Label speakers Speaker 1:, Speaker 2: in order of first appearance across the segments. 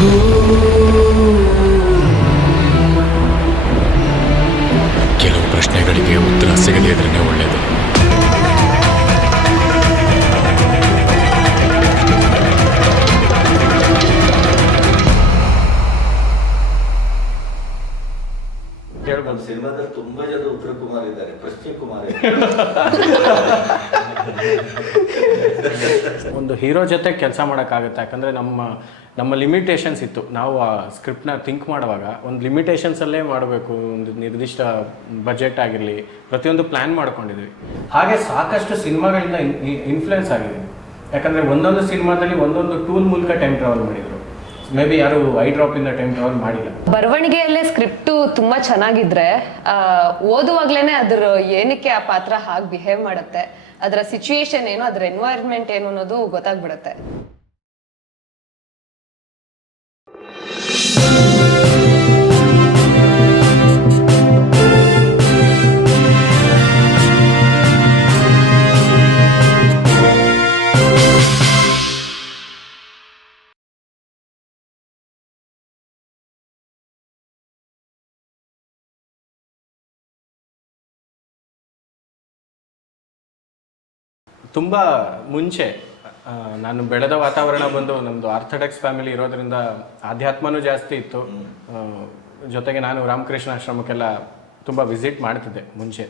Speaker 1: ಕೆಲವು
Speaker 2: ಹೀರೋ ಜೊತೆ ಕೆಲಸ ಮಾಡೋಕ್ಕಾಗುತ್ತೆ. ಯಾಕಂದರೆ ನಮ್ಮ ನಮ್ಮ ಲಿಮಿಟೇಷನ್ಸ್ ಇತ್ತು. ನಾವು ಆ ಸ್ಕ್ರಿಪ್ಟ್ನ ಥಿಂಕ್ ಮಾಡುವಾಗ ಒಂದು ಲಿಮಿಟೇಷನ್ಸಲ್ಲೇ ಮಾಡಬೇಕು. ಒಂದು ನಿರ್ದಿಷ್ಟ ಬಜೆಟ್ ಆಗಿರಲಿ, ಪ್ರತಿಯೊಂದು ಪ್ಲ್ಯಾನ್ ಮಾಡ್ಕೊಂಡಿದ್ವಿ. ಹಾಗೆ ಸಾಕಷ್ಟು ಸಿನಿಮಾಗಳಿಂದ ಇನ್ಫ್ಲುಯೆನ್ಸ್ ಆಗಿದೆ. ಯಾಕಂದರೆ ಒಂದೊಂದು ಸಿನಿಮಾದಲ್ಲಿ ಒಂದೊಂದು ಟೂಲ್ ಮೂಲಕ ಟೈಮ್ ಟ್ರಾವೆಲ್ ಮಾಡಿದರು. ಮೇ ಬಿ ಯಾರು ಐ ಇಂದ ಟೈಮ್ ಟ್ರಾವೆಲ್ ಮಾಡಿಲ್ಲ.
Speaker 3: ಬರವಣಿಗೆಯಲ್ಲೇ ಸ್ಕ್ರಿಪ್ಟು ತುಂಬಾ ಚೆನ್ನಾಗಿದ್ರೆ ಓದುವಾಗ್ಲೇ ಅದ್ರ ಏನಕ್ಕೆ ಆ ಪಾತ್ರ ಹಾಗೆ ಬಿಹೇವ್ ಮಾಡುತ್ತೆ? ಅದರ ಸಿಚುಯೇಷನ್ ಏನು ಅದರ ಎನ್ವೈರ್ಮೆಂಟ್ ಏನು ಅನ್ನೋದು ಗೊತ್ತಾಗ್ಬಿಡುತ್ತೆ.
Speaker 2: ತುಂಬ ಮುಂಚೆ ನಾನು ಬೆಳೆದ ವಾತಾವರಣ ಬಂದು ನಮ್ಮದು ಆರ್ಥಡಾಕ್ಸ್ ಫ್ಯಾಮಿಲಿ ಇರೋದ್ರಿಂದ ಆಧ್ಯಾತ್ಮನೂ ಜಾಸ್ತಿ ಇತ್ತು. ಜೊತೆಗೆ ನಾನು ರಾಮಕೃಷ್ಣ ಆಶ್ರಮಕ್ಕೆಲ್ಲ ತುಂಬ ವಿಸಿಟ್ ಮಾಡ್ತಿದ್ದೆ ಮುಂಚೆ.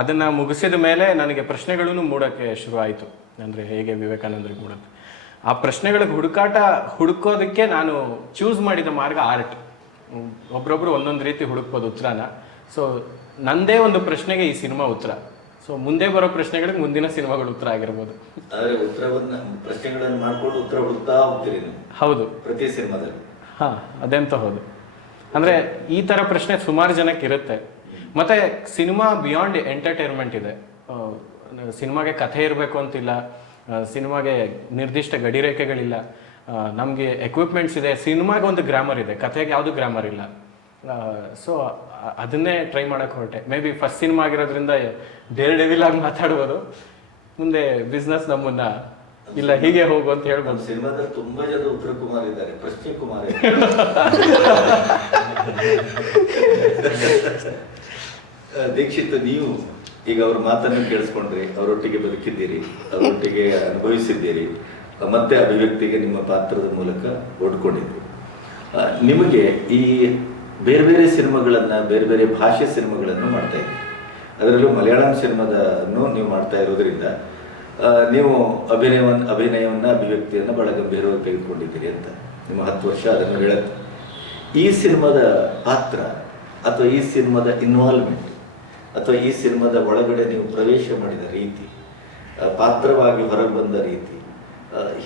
Speaker 2: ಅದನ್ನು ಮುಗಿಸಿದ ಮೇಲೆ ನನಗೆ ಪ್ರಶ್ನೆಗಳೂ ಮೂಡೋಕ್ಕೆ ಶುರು ಆಯಿತು ಅಂದರೆ ಹೇಗೆ ವಿವೇಕಾನಂದರಿಗೆ ಮೂಡುತ್ತೆ ಆ ಪ್ರಶ್ನೆಗಳಿಗೆ ಹುಡುಕಾಟ ಹುಡುಕೋದಕ್ಕೆ ನಾನು ಚೂಸ್ ಮಾಡಿದ ಮಾರ್ಗ ಆರ್ಟ್ ಒಬ್ರೊಬ್ರು ಒಂದೊಂದು ರೀತಿ ಹುಡುಕ್ಬೋದು ಉತ್ತರನ. ಸೊ ನಂದೇ ಒಂದು ಪ್ರಶ್ನೆಗೆ ಈ ಸಿನಿಮಾ ಉತ್ತರ. ಸೊ ಮುಂದೆ ಬರೋ ಪ್ರಶ್ನೆಗಳಿಗೆ ಮುಂದಿನ ಸಿನಿಮಾಗಳು ಉತ್ತರ ಆಗಿರ್ಬೋದು.
Speaker 4: ಆದರೆ ಉತ್ತರವನ್ನ ಪ್ರಶ್ನೆಗಳನ್ನು ಮಾಡ್ಕೊಂಡು ಉತ್ತರ ಹುಡುಕ್ತಾ ಹೋಗ್ತೀರಿ ನೀವು.
Speaker 2: ಹೌದು.
Speaker 4: ಪ್ರತಿ ಸಿನಿಮಾದಲ್ಲಿ.
Speaker 2: ಹಾ ಅದಂತ ಹೌದು. ಅಂದ್ರೆ ಈ ಥರ ಪ್ರಶ್ನೆ ಸುಮಾರು ಜನಕ್ಕೆ ಇರುತ್ತೆ. ಮತ್ತೆ ಸಿನಿಮಾ ಬಿಯಾಂಡ್ ಎಂಟರ್ಟೈನ್ಮೆಂಟ್ ಇದೆ. ಆ, ಸಿನಿಮಾಗೆ ಕಥೆ ಇರಬೇಕು ಅಂತಿಲ್ಲ. ಆ, ಸಿನಿಮಾಗೆ ನಿರ್ದಿಷ್ಟ ಗಡಿರೇಖೆಗಳಿಲ್ಲ. ನಮಗೆ ಎಕ್ವಿಪ್ಮೆಂಟ್ಸ್ ಇದೆ. ಸಿನಿಮಾಗೆ ಒಂದು ಗ್ರಾಮರ್ ಇದೆ. ಕಥೆಗೆ ಯಾವುದು ಗ್ರಾಮರ್ ಇಲ್ಲ. ಸೊ ಅದನ್ನೇ ಟ್ರೈ ಮಾಡೋಕೆ ಹೊರಟೆ. ಮೇ ಬಿ ಫಸ್ಟ್ ಸಿನಿಮಾ ಆಗಿರೋದ್ರಿಂದ ಡೇರ್ ಡೆವಿಲ್ ಆಗಿ ಮಾತಾಡ್ಬೋದು. ಮುಂದೆ ಬಿಸ್ನೆಸ್ ನಮ್ಮನ್ನ ಇಲ್ಲ ಹೀಗೆ ಹೋಗು ಅಂತ ಹೇಳ್ಬೋದು.
Speaker 4: ನಮ್ಮ ಸಿನಿಮಾದಲ್ಲಿ ತುಂಬಾ ಜನ ಉತ್ತರ ಕುಮಾರ್ ಇದ್ದಾರೆ. ಪ್ರಶ್ನೆ ಕುಮಾರ್. ದೀಕ್ಷಿತ್ ನೀವು ಈಗ ಅವ್ರ ಮಾತನ್ನು ಕೇಳಿಸ್ಕೊಂಡ್ರಿ. ಅವರೊಟ್ಟಿಗೆ ಬದುಕಿದ್ದೀರಿ. ಅವರೊಟ್ಟಿಗೆ ಅನುಭವಿಸಿದ್ದೀರಿ. ಮತ್ತೆ ಅಭಿವ್ಯಕ್ತಿಗೆ ನಿಮ್ಮ ಪಾತ್ರದ ಮೂಲಕ ಓಡ್ಕೊಂಡಿದ್ರಿ ನಿಮಗೆ ಈ ಬೇರೆ ಬೇರೆ ಸಿನಿಮಾಗಳನ್ನು, ಬೇರೆ ಬೇರೆ ಭಾಷೆ ಸಿನಿಮಾಗಳನ್ನು ಮಾಡ್ತಾ ಇದ್ದೀರಿ ಅದರಲ್ಲೂ ಮಲಯಾಳಂ ಸಿನಿಮಾದನ್ನು ನೀವು ಮಾಡ್ತಾ ಇರೋದ್ರಿಂದ ನೀವು ಅಭಿನಯವನ್ನ, ಅಭಿನಯವನ್ನು, ಅಭಿವ್ಯಕ್ತಿಯನ್ನು ಬಹಳ ಗಂಭೀರವಾಗಿ ತೆಗೆದುಕೊಂಡಿದ್ದೀರಿ ಅಂತ ನಿಮ್ಮ ಹತ್ತು ವರ್ಷ ಅದನ್ನು ಹೇಳುತ್ತೆ. ಈ ಸಿನಿಮಾದ ಪಾತ್ರ ಅಥವಾ ಈ ಸಿನಿಮಾದ ಇನ್ವಾಲ್ವ್ಮೆಂಟ್ ಅಥವಾ ಈ ಸಿನಿಮಾದ ಒಳಗಡೆ ನೀವು ಪ್ರವೇಶ ಮಾಡಿದ ರೀತಿ ಪಾತ್ರವಾಗಿ ಹೊರಗೆ ಬಂದ ರೀತಿ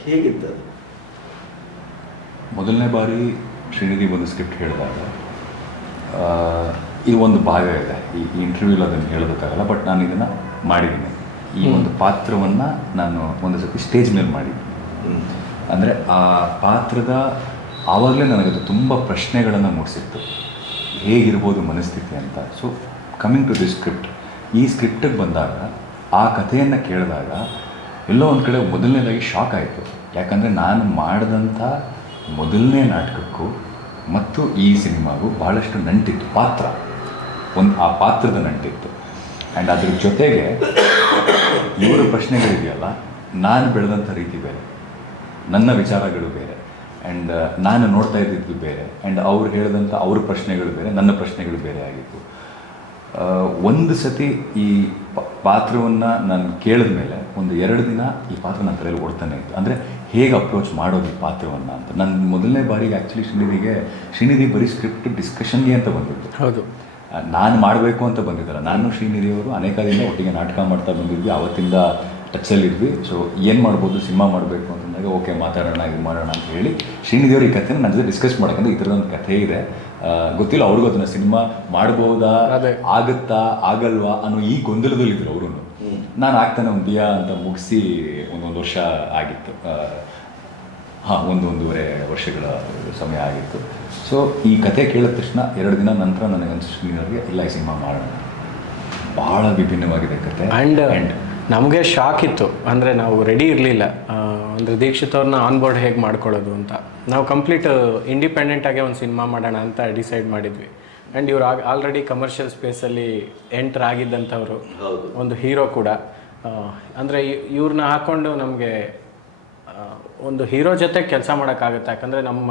Speaker 4: ಹೇಗಿತ್ತು ಹೇಗಿತ್ತದು
Speaker 5: ಮೊದಲನೇ ಬಾರಿ ಶ್ರೀನಿಧಿ ಒಂದು ಸ್ಕ್ರಿಪ್ಟ್ ಹೇಳಿದಾಗ ಈ ಒಂದು ಭಾಗ ಇದೆ. ಈ ಇಂಟರ್ವ್ಯೂಲ್ ಅದನ್ನು ಹೇಳೋದಕ್ಕಾಗಲ್ಲ ಬಟ್ ನಾನು ಇದನ್ನು ಮಾಡಿದ್ದೀನಿ. ಈ ಒಂದು ಪಾತ್ರವನ್ನು ನಾನು ಒಂದು ಸತಿ ಸ್ಟೇಜ್ ಮೇಲೆ ಮಾಡಿದ್ದೀನಿ.
Speaker 4: ಹ್ಮ್.
Speaker 5: ಅಂದರೆ ಆ ಪಾತ್ರದ ಆವಾಗಲೇ ನನಗದು ತುಂಬ ಪ್ರಶ್ನೆಗಳನ್ನು ಮೂಡಿಸಿತ್ತು. ಹೇಗಿರ್ಬೋದು ಮನಸ್ಥಿತಿ ಅಂತ. So coming to this script ಈ ಸ್ಕ್ರಿಪ್ಟಿಗೆ ಬಂದಾಗ ಆ ಕಥೆಯನ್ನು ಕೇಳಿದಾಗ ಎಲ್ಲೋ ಒಂದು ಕಡೆ ಮೊದಲನೇದಾಗಿ ಶಾಕ್ ಆಯಿತು. ಯಾಕಂದರೆ ನಾನು ಮಾಡಿದಂಥ ಮೊದಲನೇ ನಾಟಕಕ್ಕೂ ಮತ್ತು ಈ ಸಿನಿಮಾಗೂ ಭಾಳಷ್ಟು ನಂಟಿತ್ತು, ಪಾತ್ರ. ಒಂದು ಆ ಪಾತ್ರದ ನಂಟಿತ್ತು. ಆ್ಯಂಡ್ ಅದ್ರ ಜೊತೆಗೆ ಇವರ ಪ್ರಶ್ನೆಗಳಿದೆಯಲ್ಲ, ನಾನು ಬೆಳೆದಂಥ ರೀತಿ ಬೇರೆ, ನನ್ನ ವಿಚಾರಗಳು ಬೇರೆ ಆ್ಯಂಡ್ ನಾನು ನೋಡ್ತಾ ಇದ್ದಿದ್ದು ಬೇರೆ ಆ್ಯಂಡ್ ಅವ್ರು ಹೇಳಿದಂಥ ಅವ್ರ ಪ್ರಶ್ನೆಗಳು ಬೇರೆ, ನನ್ನ ಪ್ರಶ್ನೆಗಳು ಬೇರೆ ಆಗಿತ್ತು. ಒಂದು ಸತಿ ಈ ಪಾತ್ರವನ್ನು ನಾನು ಕೇಳಿದ ಮೇಲೆ ಒಂದು ಎರಡು ದಿನ ಈ ಪಾತ್ರ ನನ್ನ ತಲೆಯಲ್ಲಿ ಓಡ್ತಾನೆ ಇತ್ತು. ಅಂದರೆ ಹೇಗೆ ಅಪ್ರೋಚ್ ಮಾಡೋದು ಈ ಪಾತ್ರವನ್ನು ಅಂತ. ನನ್ನ ಮೊದಲನೇ ಬಾರಿಗೆ ಆ್ಯಕ್ಚುಲಿ ಶ್ರೀನಿಧಿಗೆ ಶ್ರೀನಿಧಿ ಬರೀ ಸ್ಕ್ರಿಪ್ಟ್ ಡಿಸ್ಕಷನ್ಗೆ ಅಂತ ಬಂದಿದ್ದು.
Speaker 2: ಹೌದು.
Speaker 5: ನಾನು ಮಾಡಬೇಕು ಅಂತ ಬಂದಿದ್ದಲ್ಲ. ನಾನು ಶ್ರೀನಿಧಿಯವರು ಅನೇಕ ದಿನ ಒಟ್ಟಿಗೆ ನಾಟಕ ಮಾಡ್ತಾ ಬಂದಿದ್ವಿ. ಅವತ್ತಿಂದ ಟಚಲ್ಲಿದ್ವಿ ಸೊ ಏನು ಮಾಡ್ಬೋದು ಸಿನಿಮಾ ಮಾಡಬೇಕು ಅಂತಂದಾಗ ಓಕೆ ಮಾತಾಡೋಣ ಇದು ಮಾಡೋಣ ಅಂತ ಹೇಳಿ ಶ್ರೀನಿಧಿಯವರು ಈ ಕಥೆನ ನನ್ನ ಜೊತೆ ಡಿಸ್ಕಸ್ ಮಾಡೋಕ್ಕಂದ್ರೆ ಈ ಥರದೊಂದು ಕಥೆ ಇದೆ. ಗೊತ್ತಿಲ್ಲ ಅವ್ರಿಗೂ ಅದನ್ನು ಸಿನಿಮಾ ಮಾಡ್ಬೋದಾ. ಆಗುತ್ತಾ ಆಗಲ್ವಾ ಅನ್ನೋ ಈ ಗೊಂದಲದಲ್ಲಿದ್ರು ಅವರು ನಾನು ಆಗ್ತಾನೆ ಒಂದು ದಿಯಾ ಅಂತ ಮುಗಿಸಿ ಒಂದೊಂದು ವರ್ಷ ಆಗಿತ್ತು. ಹಾಂ ಒಂದು ಒಂದೂವರೆ ವರ್ಷಗಳ ಸಮಯ ಆಗಿತ್ತು. ಸೊ ಈ ಕತೆ ಕೇಳಿದ ತಕ್ಷಣ ಎರಡು ದಿನ ನಂತರ ನನಗೆ ಅನಿಸ್ತು ಇಲ್ಲ ಈ ಸಿನಿಮಾ ಮಾಡೋಣ. ಭಾಳ ವಿಭಿನ್ನವಾಗಿದೆ ಕತೆ
Speaker 2: ಆ್ಯಂಡ್
Speaker 5: ಆ್ಯಂಡ್
Speaker 2: ನಮಗೆ ಶಾಕ್ ಇತ್ತು. ಅಂದರೆ ನಾವು ರೆಡಿ ಇರಲಿಲ್ಲ. ಅಂದರೆ ದೀಕ್ಷಿತ್ ಅವ್ರನ್ನ ಆನ್ ಬೋರ್ಡ್ ಹೇಗೆ ಮಾಡ್ಕೊಳ್ಳೋದು ಅಂತ. ನಾವು ಕಂಪ್ಲೀಟ್ ಇಂಡಿಪೆಂಡೆಂಟಾಗೆ ಒಂದು ಸಿನಿಮಾ ಮಾಡೋಣ ಅಂತ ಡಿಸೈಡ್ ಮಾಡಿದ್ವಿ. ಆ್ಯಂಡ್ ಇವರು ಆಗ ಆಲ್ರೆಡಿ ಕಮರ್ಷಿಯಲ್ ಸ್ಪೇಸಲ್ಲಿ ಎಂಟರ್ ಆಗಿದ್ದಂಥವ್ರು. ಒಂದು ಹೀರೋ ಕೂಡ. ಅಂದರೆ ಇವ್ರನ್ನ ಹಾಕ್ಕೊಂಡು ನಮಗೆ ಒಂದು ಹೀರೋ ಜೊತೆ ಕೆಲಸ ಮಾಡೋಕ್ಕಾಗುತ್ತೆ. ಯಾಕಂದರೆ ನಮ್ಮ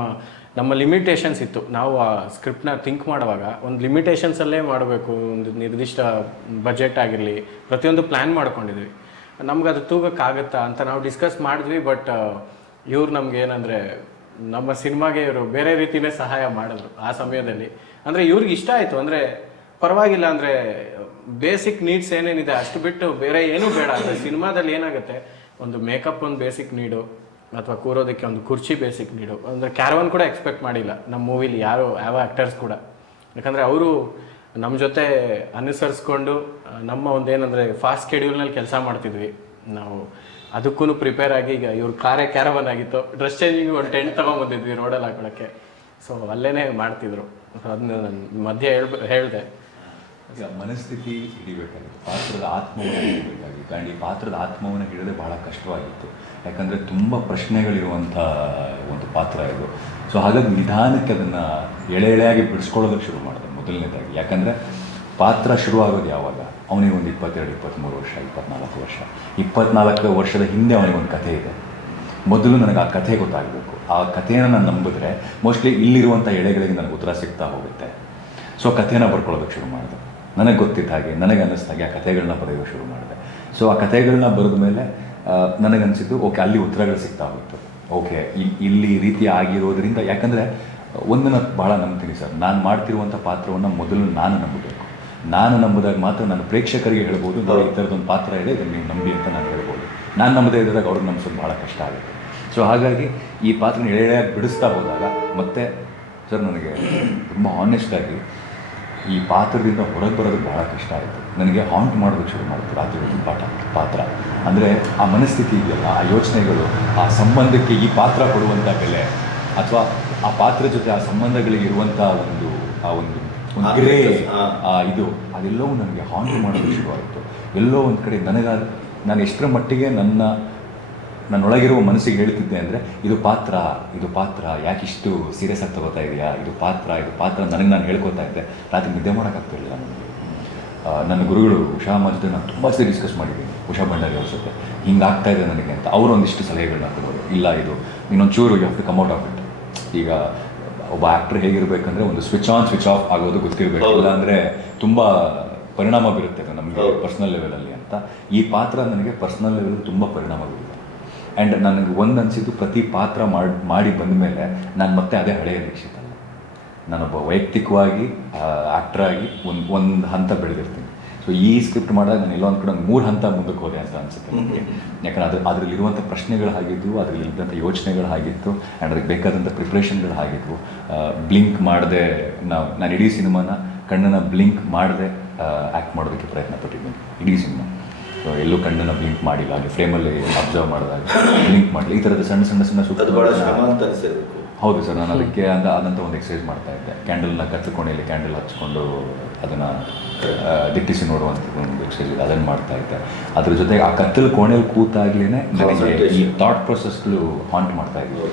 Speaker 2: ನಮ್ಮ ಲಿಮಿಟೇಷನ್ಸ್ ಇತ್ತು. ನಾವು ಆ ಸ್ಕ್ರಿಪ್ಟ್ನ ಥಿಂಕ್ ಮಾಡುವಾಗ ಒಂದು ಲಿಮಿಟೇಷನ್ಸಲ್ಲೇ ಮಾಡಬೇಕು. ಒಂದು ನಿರ್ದಿಷ್ಟ ಬಜೆಟ್ ಆಗಿರಲಿ ಪ್ರತಿಯೊಂದು ಪ್ಲ್ಯಾನ್ ಮಾಡ್ಕೊಂಡಿದ್ವಿ. ನಮ್ಗೆ ಅದು ತೂಗಕ್ಕಾಗತ್ತಾ ಅಂತ ನಾವು ಡಿಸ್ಕಸ್ ಮಾಡಿದ್ವಿ ಬಟ್ ಇವ್ರು ನಮ್ಗೆ ಏನಂದರೆ ನಮ್ಮ ಸಿನಿಮಾಗೆ ಇವರು ಬೇರೆ ರೀತಿಯೇ ಸಹಾಯ ಮಾಡಿದ್ರು ಆ ಸಮಯದಲ್ಲಿ. ಅಂದರೆ ಇವ್ರಿಗೆ ಇಷ್ಟ ಆಯಿತು. ಅಂದರೆ ಪರವಾಗಿಲ್ಲ, ಅಂದರೆ ಬೇಸಿಕ್ ನೀಡ್ಸ್ ಏನೇನಿದೆ ಅಷ್ಟು ಬಿಟ್ಟು ಬೇರೆ ಏನೂ ಬೇಡ. ಅಂದರೆ ಸಿನಿಮಾದಲ್ಲಿ ಏನಾಗುತ್ತೆ? ಒಂದು ಮೇಕಪ್ ಒಂದು ಬೇಸಿಕ್ ನೀಡು ಅಥವಾ ಕೂರೋದಕ್ಕೆ ಒಂದು ಕುರ್ಚಿ ಬೇಸಿಕ್ ನೀಡು ಅಂದರೆ ಕ್ಯಾರವನ್ ಕೂಡ ಎಕ್ಸ್ಪೆಕ್ಟ್ ಮಾಡಿಲ್ಲ ನಮ್ಮ ಮೂವಿಲಿ ಯಾರು, ಯಾವ ಆ್ಯಕ್ಟರ್ಸ್ ಕೂಡ. ಯಾಕಂದರೆ ಅವರು ನಮ್ಮ ಜೊತೆ ಅನುಸರಿಸ್ಕೊಂಡು, ನಮ್ಮ ಒಂದೇನಂದರೆ ಫಾಸ್ಟ್ ಶೆಡ್ಯೂಲ್ನಲ್ಲಿ ಕೆಲಸ ಮಾಡ್ತಿದ್ವಿ. ನಾವು ಅದಕ್ಕೂ ಪ್ರಿಪೇರ್ ಆಗಿ ಈಗ ಇವ್ರ ಕಾರೇ ಕ್ಯಾರವನ್ ಆಗಿತ್ತು ಡ್ರೆಸ್ ಚೇಂಜಿಂಗ್ ಒಂದು ಟೆಂಟ್ ತೊಗೊಂಬಂದಿದ್ವಿ ರೋಡಲ್ಲಿ ಹಾಕೊಳಕ್ಕೆ. ಸೊ ಅಲ್ಲೇ ಮಾಡ್ತಿದ್ರು. ಅದನ್ನ ನಾನು ಮಧ್ಯೆ ಹೇಳ್ಬ, ಹೇಳಿದೆ.
Speaker 5: ಮನಸ್ಥಿತಿ ಹಿಡಿಬೇಕಾಗಿತ್ತು. ಪಾತ್ರದ ಆತ್ಮವನ್ನು ಹಿಡಿಬೇಕಾಗಿತ್ತು. ಆ್ಯಂಡ್ ಈ ಪಾತ್ರದ ಆತ್ಮವನ್ನು ಹಿಡಿದ್ರೆ ಬಹಳ ಕಷ್ಟವಾಗಿತ್ತು. ಯಾಕಂದರೆ ತುಂಬ ಪ್ರಶ್ನೆಗಳಿರುವಂಥ ಒಂದು ಪಾತ್ರ ಇದು. ಸೊ ಹಾಗಾಗಿ ನಿಧಾನಕ್ಕೆ ಅದನ್ನು ಎಳೆ ಎಳೆಯಾಗಿ ಬಿಡಿಸ್ಕೊಳ್ಳೋದಕ್ಕೆ ಶುರು ಮಾಡಿದೆ ಮೊದಲನೇದಾಗಿ. ಯಾಕಂದರೆ ಪಾತ್ರ ಶುರುವಾಗೋದು ಯಾವಾಗ? ಅವನಿಗೆ ಒಂದು ಇಪ್ಪತ್ತೆರಡು, ಇಪ್ಪತ್ತ್ಮೂರು ವರ್ಷ, ಇಪ್ಪತ್ನಾಲ್ಕು ವರ್ಷ. ಇಪ್ಪತ್ನಾಲ್ಕು ವರ್ಷದ ಹಿಂದೆ ಅವನಿಗೊಂದು ಕಥೆ ಇದೆ. ಮೊದಲು ನನಗೆ ಆ ಕಥೆ ಗೊತ್ತಾಗಬೇಕು. ಆ ಕಥೆಯನ್ನು ನಾನು ನಂಬಿದ್ರೆ ಮೋಸ್ಟ್ಲಿ ಇಲ್ಲಿರುವಂಥ ಎಳೆಗಳಿಗೆ ನನಗೆ ಉತ್ತರ ಸಿಗ್ತಾ ಹೋಗುತ್ತೆ. ಸೊ ಕಥೆನ ಬರ್ಕೊಳ್ಳೋದಕ್ಕೆ ಶುರು ಮಾಡಿದೆ. ನನಗೆ ಗೊತ್ತಿದ್ದ ಹಾಗೆ, ನನಗೆ ಅನ್ನಿಸ್ದ ಹಾಗೆ ಆ ಕಥೆಗಳನ್ನ ಬರೆಯೋಕ್ಕೆ ಶುರು ಮಾಡಿದೆ. ಸೊ ಆ ಕಥೆಗಳನ್ನ ಬರೆದ ಮೇಲೆ ನನಗನ್ಸಿದ್ದು ಓಕೆ ಅಲ್ಲಿ ಉತ್ತರಗಳು ಸಿಗ್ತಾ ಹೋಗ್ತು ಓಕೆ ಇಲ್ಲಿ ರೀತಿ ಆಗಿರೋದ್ರಿಂದ, ಯಾಕಂದರೆ, ಒಂದನ್ನು ಭಾಳ ನಂಬ್ತೀನಿ ಸರ್. ನಾನು ಮಾಡ್ತಿರುವಂಥ ಪಾತ್ರವನ್ನು ಮೊದಲು ನಾನು ನಂಬಬೇಕು ನಾನು ನಂಬುದಾಗಿ ಮಾತ್ರ ನಾನು ಪ್ರೇಕ್ಷಕರಿಗೆ ಹೇಳ್ಬೋದು ನಾವು ಈ ಥರದೊಂದು ಪಾತ್ರ ಇದೆ ಇದನ್ನು ನೀವು ನಂಬಿ ಅಂತ ನಾನು ಹೇಳ್ಬೋದು. ನಾನು ನಂಬದೇ ಇದ್ದಾಗ ಅವ್ರಿಗೆ ನಂಬಿಸೋದು ಭಾಳ ಕಷ್ಟ ಆಗುತ್ತೆ. ಸೊ ಹಾಗಾಗಿ ಈ ಪಾತ್ರನ ಎಳೆಯಾಗಿ ಬಿಡಿಸ್ತಾ ಹೋದಾಗ ಮತ್ತೆ ಸರ್ ನನಗೆ ತುಂಬ ಆನೆಸ್ಟಾಗಿ ಈ ಪಾತ್ರದಿಂದ ಹೊರಗೆ ಬರೋದು ಭಾಳ ಕಷ್ಟ ಆಯಿತು ನನಗೆ ಹಾಂಟ್ ಮಾಡೋದಕ್ಕೆ ಶುರು ಮಾಡಿತು ರಾತ್ರಿ ಒಂದು ಪಾಠ ಪಾತ್ರ. ಅಂದರೆ ಆ ಮನಸ್ಥಿತಿ ಇದೆಯಲ್ಲ ಆ ಯೋಚನೆಗಳು ಆ ಸಂಬಂಧಕ್ಕೆ ಈ ಪಾತ್ರ ಕೊಡುವಂಥ ಬೆಲೆ ಅಥವಾ ಆ ಪಾತ್ರ ಜೊತೆ ಆ ಸಂಬಂಧಗಳಿಗೆ ಇರುವಂಥ ಒಂದು ಆ ಒಂದು ಗ್ರೇ ಆ. ಇದು ಅದೆಲ್ಲವೂ ನನಗೆ ಹಾಂಗ್ ಮಾಡೋದು ಶುರುವಾಯಿತು ಎಲ್ಲೋ ಒಂದು ಕಡೆ ನನಗ ನಾನು ಎಷ್ಟರ ಮಟ್ಟಿಗೆ ನನ್ನ ನನ್ನೊಳಗಿರುವ ಮನಸ್ಸಿಗೆ ಹೇಳ್ತಿದ್ದೆ ಅಂದರೆ ಇದು ಪಾತ್ರ ಇದು ಪಾತ್ರ ಯಾಕೆ ಇಷ್ಟು ಸೀರಿಯಸ್ ಆಗಿ ತಗೋತಾ ಇದೆಯಾ? ಇದು ಪಾತ್ರ ಇದು ಪಾತ್ರ ನನಗೆ ನಾನು ಹೇಳ್ಕೊತಾ ಇದ್ದೆ. ರಾತ್ರಿ ನಿದ್ದೆ ಮಾಡೋಕ್ಕಾಗ್ತಿರಲಿಲ್ಲ ನನಗೆ. ನನ್ನ ಗುರುಗಳು ಉಷಾ ಜೊತೆ ನಾನು ತುಂಬ ಸರಿ ಡಿಸ್ಕಸ್ ಮಾಡಿದ್ದೀನಿ. ಉಷಾ ಭಂಡಾರಿ ಅವ್ರ ಜೊತೆ. ಹಿಂಗಾಗ್ತಾ ಇದೆ ನನಗೆ ಅಂತ. ಅವರು ಒಂದಿಷ್ಟು ಸಲಹೆಗಳನ್ನ ತಗೋರು ಇಲ್ಲ ಇದು ಇನ್ನೊಂದು ಚೂರು you have to come out of it ಈಗ ಒಬ್ಬ ಆ್ಯಕ್ಟರ್ ಹೇಗಿರಬೇಕಂದ್ರೆ ಒಂದು ಸ್ವಿಚ್ ಆನ್ ಸ್ವಿಚ್ ಆಫ್ ಆಗೋದು ಗೊತ್ತಿರಬೇಕು.
Speaker 4: ಇಲ್ಲಾಂದ್ರೆ
Speaker 5: ಇಲ್ಲ ಅಂದರೆ ತುಂಬ ಪರಿಣಾಮ ಬೀರುತ್ತೆ ನಮಗೆ. ಪರ್ಸ್ನಲ್ ಲೆವೆಲಲ್ಲಿ ಅಂತ. ಈ ಪಾತ್ರ ನನಗೆ ಪರ್ಸ್ನಲ್ ಲೆವೆಲ್ ತುಂಬ ಪರಿಣಾಮ ಬೀರುತ್ತೆ. ಆ್ಯಂಡ್ ನನಗೆ ಒಂದು ಅನಿಸಿದ್ದು ಪ್ರತಿ ಪಾತ್ರ ಮಾಡಿ ಮಾಡಿ ಬಂದ ಮೇಲೆ ನಾನು ಮತ್ತೆ ಅದೇ ಹಳೆಯ ನಿಕ್ಷಿತ ನಾನೊಬ್ಬ ವೈಯಕ್ತಿಕವಾಗಿ ಆ್ಯಕ್ಟ್ರಾಗಿ ಒಂದು ಒಂದು ಹಂತ ಬೆಳೆದಿರ್ತೀನಿ. ಸೊ ಈ ಸ್ಕ್ರಿಪ್ಟ್ ಮಾಡಿದಾಗ ನಾನು ಎಲ್ಲೊಂದು ಕಡೆ ಒಂದು ಮೂರು ಹಂತ ಮುಂದಕ್ಕೆ ಹೋದೆ ಅಂತ ಅನಿಸುತ್ತೆ ನನಗೆ ಯಾಕಂದ್ರೆ ಅದು ಅದರಲ್ಲಿರುವಂಥ ಪ್ರಶ್ನೆಗಳು ಹಾಗಿದ್ವು ಅದರಲ್ಲಿ ಇದ್ದಂಥ ಯೋಚನೆಗಳು ಆಗಿತ್ತು ಆ್ಯಂಡ್ ಅದಕ್ಕೆ ಬೇಕಾದಂಥ ಪ್ರಿಪ್ರೇಷನ್ಗಳು ಹಾಗಿದ್ವು ಬ್ಲಿಂಕ್ ಮಾಡದೆ ನಾವು ನಾನು ಇಡೀ ಸಿನಿಮಾನ ಕಣ್ಣನ್ನು ಬ್ಲಿಂಕ್ ಮಾಡದೆ ಆ್ಯಕ್ಟ್ ಮಾಡೋದಕ್ಕೆ ಪ್ರಯತ್ನ ಪಟ್ಟಿದ್ದೀನಿ. ಇಡೀ ಸಿನಿಮಾ. ಸೊ ಎಲ್ಲೂ ಕಣ್ಣನ್ನು ಬ್ಲಿಂಕ್ ಮಾಡಿಲ್ಲ ಹಾಗೆ ಫ್ರೇಮಲ್ಲಿ ಅಬ್ಸರ್ವ್ ಮಾಡಿದಾಗ ಬ್ಲಿಂಕ್ ಮಾಡಲಿ ಈ ಥರದ ಸಣ್ಣ ಸಣ್ಣ ಸಣ್ಣ
Speaker 4: ಸುತ್ತ
Speaker 5: ಹೌದು ಸರ್ ನಾನು ಅದಕ್ಕೆ ಅಂತ ಆದಂಥ ಒಂದು ಎಕ್ಸಸೈಸ್ ಮಾಡ್ತಾ ಇದ್ದೆ. ಕ್ಯಾಂಡಲ್ನ ಇಲ್ಲಿ ಕ್ಯಾಂಡಲ್ ಹಚ್ಕೊಂಡು ಅದನ್ನು ದಿಟ್ಟಿಸಿ ನೋಡುವಂಥದ್ದು ಒಂದು ಎಕ್ಸಸೈಸ್ ಅದನ್ನು ಮಾಡ್ತಾ ಇದ್ದೆ. ಅದ್ರ ಜೊತೆಗೆ ಆ ಕತ್ತಲು ಕೋಣೆಯಲ್ಲಿ ಕೂತಾಗ್ಲೇ ನನಗೆ ಈ. ಥಾಟ್ ಪ್ರೊಸೆಸ್ಗಳು ಹಾಂಟ್ ಮಾಡ್ತಾ ಇದ್ದೀವಿ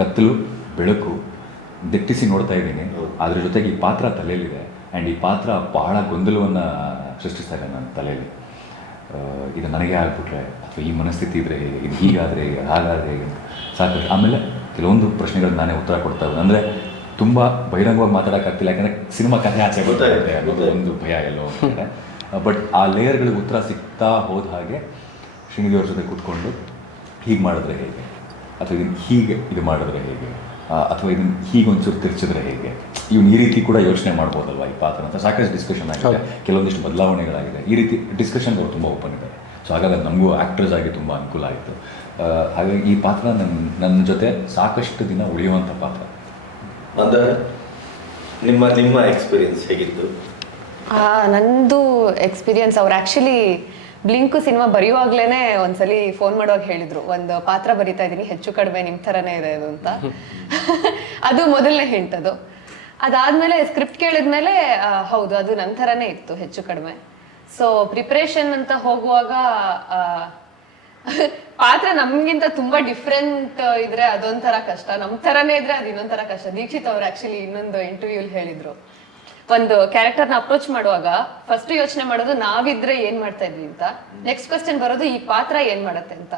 Speaker 5: ಕತ್ತಲು ಬೆಳಕು ದಿಟ್ಟಿಸಿ ನೋಡ್ತಾ ಇದ್ದೀನಿ. ಅದ್ರ ಜೊತೆಗೆ ಈ ಪಾತ್ರ ತಲೆಯಲ್ಲಿದೆ. ಆ್ಯಂಡ್ ಈ ಪಾತ್ರ ಬಹಳ ಗೊಂದಲವನ್ನು ಸೃಷ್ಟಿಸ್ತಾ ಇದೆ ನನ್ನ ತಲೆಯಲ್ಲಿ. ಇದು ನನಗೆ ಆಗ್ಬಿಟ್ರೆ ಅಥವಾ ಈ ಮನಸ್ಥಿತಿ ಇದ್ರೆ ಹೇಗೆ ಇದು ಹೀಗಾದರೆ ಹೇಗೆ ಹಾಗಾದರೆ ಹೇಗೆ ಅಂತ ಸಾಕಷ್ಟು ಆಮೇಲೆ ಕೆಲವೊಂದು ಪ್ರಶ್ನೆಗಳು ನಾನೇ ಉತ್ತರ ಕೊಡ್ತಾ ಇದ್ದೆ ಅಂದರೆ ತುಂಬ ಬಹಿರಂಗವಾಗಿ ಮಾತಾಡೋಕ್ಕಾಗ್ತಿಲ್ಲ. ಯಾಕಂದರೆ ಸಿನಿಮಾ ಕಥೆ ಆಚೆ ಬರ್ತಾ ಇದೆ ಅನ್ನೋದು ಒಂದು ಭಯ ಎಲ್ಲೋ ಬಟ್ ಆ ಲೇಯರ್ಗಳಿಗೆ ಉತ್ತರ ಸಿಗ್ತಾ ಹೋದ ಹಾಗೆ ಶ್ರೀನಿಧಿಯವ್ರ ಜೊತೆ ಕೂತ್ಕೊಂಡು ಹೀಗೆ ಮಾಡಿದ್ರೆ ಹೇಗೆ? ಅಥವಾ ಇದನ್ನು ಹೀಗೆ ಇದು ಮಾಡಿದ್ರೆ ಹೇಗೆ? ಅಥವಾ ಇದನ್ನು ಹೀಗೆ ಒಂಚೂರು ತಿರ್ಚಿದ್ರೆ ಹೇಗೆ? ಇವನು ಈ ರೀತಿ ಕೂಡ ಯೋಚನೆ ಮಾಡ್ಬೋದಲ್ವ ಈ ಪಾತ್ರ ಅಂತ ಸಾಕಷ್ಟು ಡಿಸ್ಕಷನ್ ಆಗಿದೆ. ಕೆಲವೊಂದಿಷ್ಟು ಬದಲಾವಣೆಗಳಾಗಿದೆ. ಈ ರೀತಿ ಡಿಸ್ಕಷನ್ ಅವರು ತುಂಬ ಓಪನ್ ಇದೆ ಸೊ ಹಾಗಾಗಿ ನಮಗೂ ಆ್ಯಕ್ಟರ್ಸ್ ಆಗಿ ತುಂಬ ಅನುಕೂಲ ಆಯಿತು. ಹಾಗಾಗಿ ಈ ಪಾತ್ರ ನನ್ನ ನನ್ನ ಜೊತೆ ಸಾಕಷ್ಟು ದಿನ ಉಳಿಯುವಂಥ ಪಾತ್ರ.
Speaker 4: ಮಂದಾರ ನಿಮ್ಮ ನಿಮ್ಮ ಎಕ್ಸ್ಪೀರಿಯನ್ಸ್ ಹೇಗಿತ್ತು?
Speaker 3: ಆ, ನಂದು ಎಕ್ಸ್ಪೀರಿಯನ್ಸ್ ಅವ್ರು ಆ್ಯಕ್ಚುಲಿ ಬ್ಲಿಂಕು ಸಿನಿಮಾ ಬರೆಯುವಾಗ್ಲೇ ಒಂದ್ಸಲಿ ಫೋನ್ ಮಾಡುವಾಗ ಹೇಳಿದ್ರು. ಒಂದು ಪಾತ್ರ ಬರಿತಾ ಇದ್ದೀನಿ ಹೆಚ್ಚು ಕಡಿಮೆ ನಿಮ್ಮ ಥರನೇ ಇದೆ ಅದು ಅಂತ. ಅದು ಮೊದಲನೇ ಹಿಂಟ್ ಅದು. ಅದಾದ್ಮೇಲೆ ಸ್ಕ್ರಿಪ್ಟ್ ಕೇಳಿದ್ಮೇಲೆ ಹೌದು ಅದು ನನ್ನ ಥರನೇ ಇತ್ತು ಹೆಚ್ಚು ಕಡಿಮೆ. ಸೊ ಪ್ರಿಪ್ರೇಷನ್ ಅಂತ ಹೋಗುವಾಗ ಪಾತ್ರ ನಮ್ಗಿಂತ ತುಂಬಾ ಡಿಫ್ರೆಂಟ್ ಇದ್ರೆ ಅದೊಂಥರ ಕಷ್ಟ. ನಮ್ ತರಾನೇ ಇದ್ರೆ ಅದು ಇನ್ನೊಂಥರ ಕಷ್ಟ. ದೀಕ್ಷಿತ್ ಅವ್ರು ಆಕ್ಚುಲಿ ಇನ್ನೊಂದು ಇಂಟರ್ವ್ಯೂ ಹೇಳಿದ್ರು. ಒಂದು ಕ್ಯಾರೆಕ್ಟರ್ನ ಅಪ್ರೋಚ್ ಮಾಡುವಾಗ ಫಸ್ಟ್ ಯೋಚನೆ ಮಾಡೋದು ನಾವಿದ್ರೆ ಏನ್ ಮಾಡ್ತಾ ಇದ್ವಿ ಅಂತ. ನೆಕ್ಸ್ಟ್ ಕ್ವಶನ್ ಬರೋದು ಈ ಪಾತ್ರ ಏನ್ ಮಾಡತ್ತೆ ಅಂತ.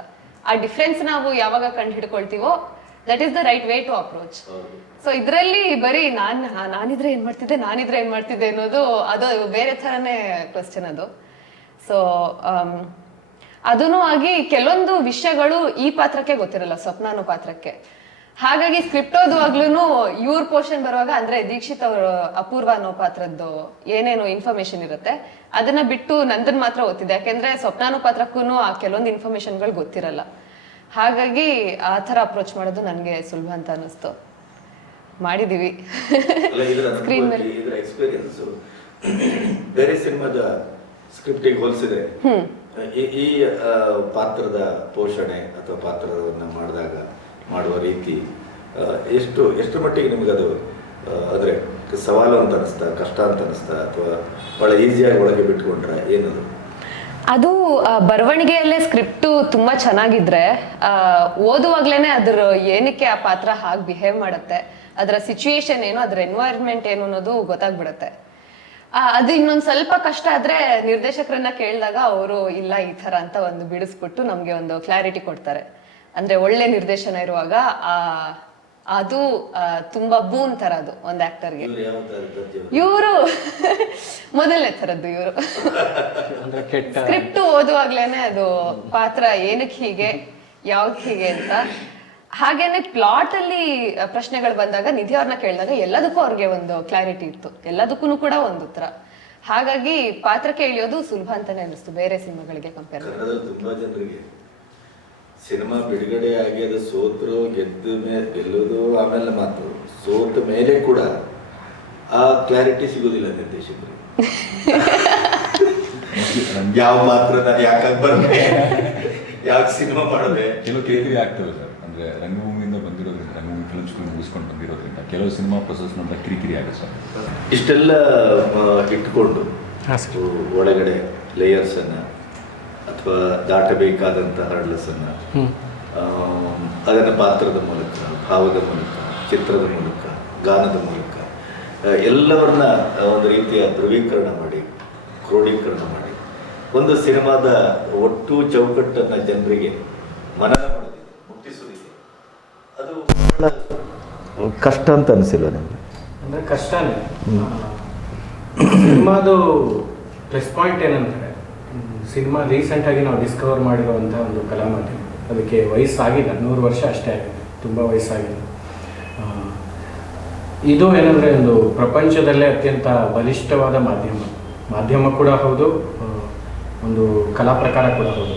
Speaker 3: ಆ ಡಿಫ್ರೆನ್ಸ್ ನಾವು ಯಾವಾಗ ಕಂಡು ಹಿಡ್ಕೊಳ್ತೀವೋ that is the right way to approach so ಇದ್ರಲ್ಲಿ ಬರೀ ನಾನ್ ನಾನಿದ್ರೆ ಏನ್ ಮಾಡ್ತಿದ್ದೆ, ನಾನಿದ್ರೆ ಏನ್ ಮಾಡ್ತಿದ್ದೆ ಅನ್ನೋದು ಅದು ಬೇರೆ ತರನೇ ಕ್ವಶನ್ ಅದು. ಸೊ ಅದೂ ಆಗಿ ಕೆಲವೊಂದು ವಿಷಯಗಳು ಈ ಪಾತ್ರಕ್ಕೆ ಗೊತ್ತಿರಲ್ಲ ಸ್ವಪ್ನಾನು ಪಾತ್ರಕ್ಕೆ. ಹಾಗಾಗಿ ಸ್ಕ್ರಿಪ್ಟ್ ಓದುವಾಗ್ಲೂ ಇವ್ರ ಪೋರ್ಷನ್ ಬರುವಾಗ ಅಂದ್ರೆ ದೀಕ್ಷಿತ್ ಅವರು ಅಪೂರ್ವ ಅನ್ನೋ ಪಾತ್ರದ್ದು ಏನೇನು ಇನ್ಫಾರ್ಮೇಶನ್ ಇರುತ್ತೆ ಅದನ್ನ ಬಿಟ್ಟು ನಂದನ್ ಮಾತ್ರ ಓದ್ತಿದ್ದೆ. ಯಾಕೆಂದ್ರೆ ಸ್ವಪ್ನಾನು ಪಾತ್ರಕ್ಕೂ ಆ ಕೆಲವೊಂದು ಇನ್ಫಾರ್ಮೇಶನ್ಗಳು ಗೊತ್ತಿರಲ್ಲ. ಹಾಗಾಗಿ ಆ ಥರ ಅಪ್ರೋಚ್ ಮಾಡೋದು ನನಗೆ ಸುಲಭ ಅಂತ ಅನ್ನಿಸ್ತು. ಮಾಡಿದೀವಿ. ಸ್ಕ್ರೀನ್ ಮೇಲೆ.
Speaker 4: ಬೇರೆ ಸಿನಿಮಾದ ಸ್ಕ್ರಿಪ್ಟಿಗೆ ಹೋಲಿಸಿದ್ರೆ ಈ- ಪಾತ್ರದ ಪೋಷಣೆ ಅಥವಾ ಪಾತ್ರವನ್ನು ಮಾಡಿದಾಗ, ಮಾಡುವ ರೀತಿ ಎಷ್ಟು ಎಷ್ಟು ಮಟ್ಟಿಗೆ ನಿಮಗದು ಅದು ಅಂದ್ರೆ ಸವಾಲು ಅಂತ ಅನಿಸ್ತಾ, ಕಷ್ಟ ಅಂತ ಅನಿಸ್ತಾ, ಅಥವಾ ಬಹಳ ಈಸಿಯಾಗಿ ಒಳಗೆ ಬಿಟ್ಕೊಂಡ್ರೆ ಏನದು?
Speaker 3: ಅದು ಬರವಣಿಗೆಯಲ್ಲೇ ಸ್ಕ್ರಿಪ್ಟು ತುಂಬ ಚೆನ್ನಾಗಿದ್ರೆ ಓದುವಾಗ್ಲೇನೆ ಅದ್ರ ಏನಕ್ಕೆ ಆ ಪಾತ್ರ ಹಾಗೆ ಬಿಹೇವ್ ಮಾಡುತ್ತೆ, ಅದರ ಸಿಚುಯೇಷನ್ ಏನು, ಅದರ ಎನ್ವೈರ್ಮೆಂಟ್ ಏನು ಅನ್ನೋದು ಗೊತ್ತಾಗ್ಬಿಡುತ್ತೆ. ಅದು ಇನ್ನೊಂದ್ ಸ್ವಲ್ಪ ಕಷ್ಟ ಆದ್ರೆ ನಿರ್ದೇಶಕರನ್ನ ಕೇಳಿದಾಗ ಅವರು ಇಲ್ಲ ಈ ತರ ಅಂತ ಒಂದು ಬಿಡಿಸ್ಬಿಟ್ಟು ನಮ್ಗೆ ಒಂದು ಕ್ಲಾರಿಟಿ ಕೊಡ್ತಾರೆ. ಅಂದ್ರೆ ಒಳ್ಳೆ ನಿರ್ದೇಶನ ಇರುವಾಗ ಆ ಅದು ತುಂಬಾ ಬೂನ್ ತರ ಅದು ಒಂದ್ ಆಕ್ಟರ್ಗೆ
Speaker 4: ಇವ್ರು
Speaker 3: ಮೊದಲನೇ ತರದ್ದು ಇವರು.
Speaker 2: ಅಂದ್ರೆ ಕೆಟ್ಟ
Speaker 3: ಸ್ಕ್ರಿಪ್ಟ್ ಓದುವಾಗ್ಲೇನೆ ಅದು ಪಾತ್ರ ಏನಕ್ಕೆ ಹೀಗೆ ಯಾವ್ದು ಹೀಗೆ ಅಂತ. ಹಾಗೇನೆ ಪ್ಲಾಟ್ ಅಲ್ಲಿ ಪ್ರಶ್ನೆಗಳು ಬಂದಾಗ ನಿಧಿ ಅವ್ರನ್ನ ಕೇಳಿದಾಗ ಎಲ್ಲದಕ್ಕೂ ಅವ್ರಿಗೆ ಒಂದು ಕ್ಲಾರಿಟಿ ಇತ್ತು. ಎಲ್ಲದಕ್ಕೂ ಕೂಡ ಒಂದು ಉತ್ತರ. ಹಾಗಾಗಿ ಪಾತ್ರ ಕೇಳಿಯೋದು ಸುಲಭ ಅಂತಾನೆ ಅನಿಸ್ತು ಬೇರೆ ಸಿನಿಮಾಗಳಿಗೆ ಕಂಪೇರ್
Speaker 4: ತುಂಬಾ ಜನರಿಗೆ. ಸಿನಿಮಾ ಬಿಡುಗಡೆ ಆಗಿ ಅದು ಸೋತರು ಗೆದ್ದು ಮೇಲೆ ಗೆಲ್ಲೋದು ಆಮೇಲೆ ಮಾತು. ಸೋತ ಮೇಲೆ ಕೂಡ ಆ ಕ್ಲಾರಿಟಿ ಸಿಗೋದಿಲ್ಲ ನಿರ್ದೇಶಕರು ಯಾವ ಮಾತ್ರ ನಾನು ಯಾಕಾಗಿ ಬರ್ಬೇಕು? ಯಾಕೆ ಸಿನಿಮಾ ಮಾಡದೆ
Speaker 5: ಕೆಲವು ಕೇಳಿ ಆಗ್ತವೆ ಸರ್. ಅಂದರೆ ರಂಗಭೂಮಿಯಿಂದ ಬಂದಿರೋದ್ರಿಂದ ರಂಗಭೂಮಿ ಫಿಲ್ಮ್ ಸ್ಕೂಲ್ ಮುಗಿಸ್ಕೊಂಡು ಬಂದಿರೋದ್ರಿಂದ ಕೆಲವು ಸಿನಿಮಾ ಪ್ರೊಸೆಸ್ ನಮ್ಮ ಕಿರಿಕಿರಿ ಆಗುತ್ತೆ ಸರ್.
Speaker 4: ಇಷ್ಟೆಲ್ಲ ಆ, ಇಟ್ಕೊಂಡು ಒಳಗಡೆ ಲೇಯರ್ಸನ್ನು ಅನ್ನ ಅಥವಾ ದಾಟಬೇಕಾದಂಥ ಹರಡ್ಲಸನ್ನು ಅದನ್ನು ಪಾತ್ರದ ಮೂಲಕ ಭಾವದ ಮೂಲಕ ಚಿತ್ರದ ಮೂಲಕ ಗಾನದ ಮೂಲಕ ಎಲ್ಲವನ್ನ ಒಂದು ರೀತಿಯ ಧ್ರುವೀಕರಣ ಮಾಡಿ ಕ್ರೋಢೀಕರಣ ಮಾಡಿ ಒಂದು ಸಿನಿಮಾದ ಒಟ್ಟು ಚೌಕಟ್ಟನ್ನು ಜನರಿಗೆ ಮನನ ಮಾಡೋದಿದೆ ಮುಟ್ಟಿಸೋದಿದೆ ಅದು ಬಹಳ ಕಷ್ಟ ಅಂತ ಅನಿಸಿಲ್ಲ ನಿಮಗೆ?
Speaker 2: ಅಂದ್ರೆ ಕಷ್ಟನೇ. ಸಿನಿಮಾದು ಪ್ಲಸ್ ಪಾಯಿಂಟ್ ಏನಂದ್ರೆ ಸಿನಿಮಾ ರೀಸೆಂಟಾಗಿ ನಾವು ಡಿಸ್ಕವರ್ ಮಾಡಿರುವಂಥ ಒಂದು ಕಲಾಮಾಧ್ಯಮ ಅದಕ್ಕೆ ವಯಸ್ಸಾಗಿಲ್ಲ ನೂರು ವರ್ಷ ಅಷ್ಟೇ ಆಗಿದೆ ತುಂಬ ವಯಸ್ಸಾಗಿಲ್ಲ ಇದು ಏನಂದರೆ ಒಂದು ಪ್ರಪಂಚದಲ್ಲೇ ಅತ್ಯಂತ ಬಲಿಷ್ಠವಾದ ಮಾಧ್ಯಮ. ಮಾಧ್ಯಮ ಕೂಡ ಹೌದು ಒಂದು ಕಲಾ ಪ್ರಕಾರ ಕೂಡ ಹೌದು.